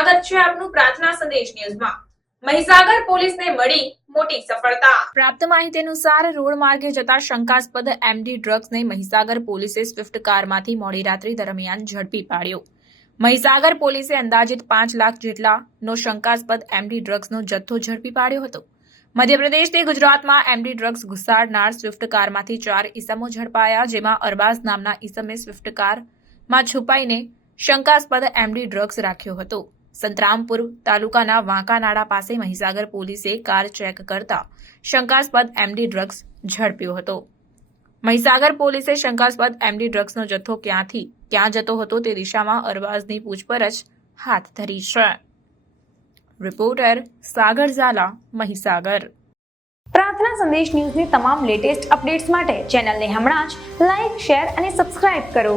સ્વાગત છે આપનું પ્રાર્થના સંદેશ ન્યૂઝમાં। મહીસાગર પોલીસને મળી મોટી સફળતા। પ્રાપ્ત માહિતી અનુસાર રોડ માર્ગે જતા શંકાસ્પદ એમડી ડ્રગ્સને મહીસાગર પોલીસે સ્વિફ્ટ કારમાંથી મોડી રાત્રિ દરમિયાન ઝડપી પાડ્યો। મહીસાગર પોલીસે અંદાજિત 5 લાખ જેટલાનો શંકાસ્પદ એમડી ડ્રગ્સનો જથ્થો ઝડપી પાડ્યો હતો। મધ્યપ્રદેશથી ગુજરાતમાં એમડી ડ્રગ્સ ઘુસાડનાર સ્વિફ્ટ કારમાંથી 4 ઈસમો ઝડપાયા, જેમાં અરબાઝ નામના ઈસમે સ્વિફ્ટ કારમાં છુપાઈને શંકાસ્પદ એમડી ડ્રગ્સ રાખ્યો હતો। સંતરામપુર તાલુકાના વાંકાનાળા પાસે મહીસાગર પોલીસે કાર ચેક કરતા શંકાસ્પદ એમડી ડ્રગ્સ ઝડપ્યો હતો। મહીસાગર પોલીસે શંકાસ્પદ એમડી ડ્રગ્સનો જથ્થો ક્યાંથી ક્યાં જતો હતો તે દિશામાં અરબાઝની પૂછપરછ હાથ ધરી છે। રિપોર્ટર સાગર ઝાલા, મહીસાગર। પ્રાર્થના સંદેશ ન્યૂઝની તમામ લેટેસ્ટ અપડેટ્સ માટે ચેનલને હમણાં જ લાઇક, શેર અને સબસ્ક્રાઇબ કરો।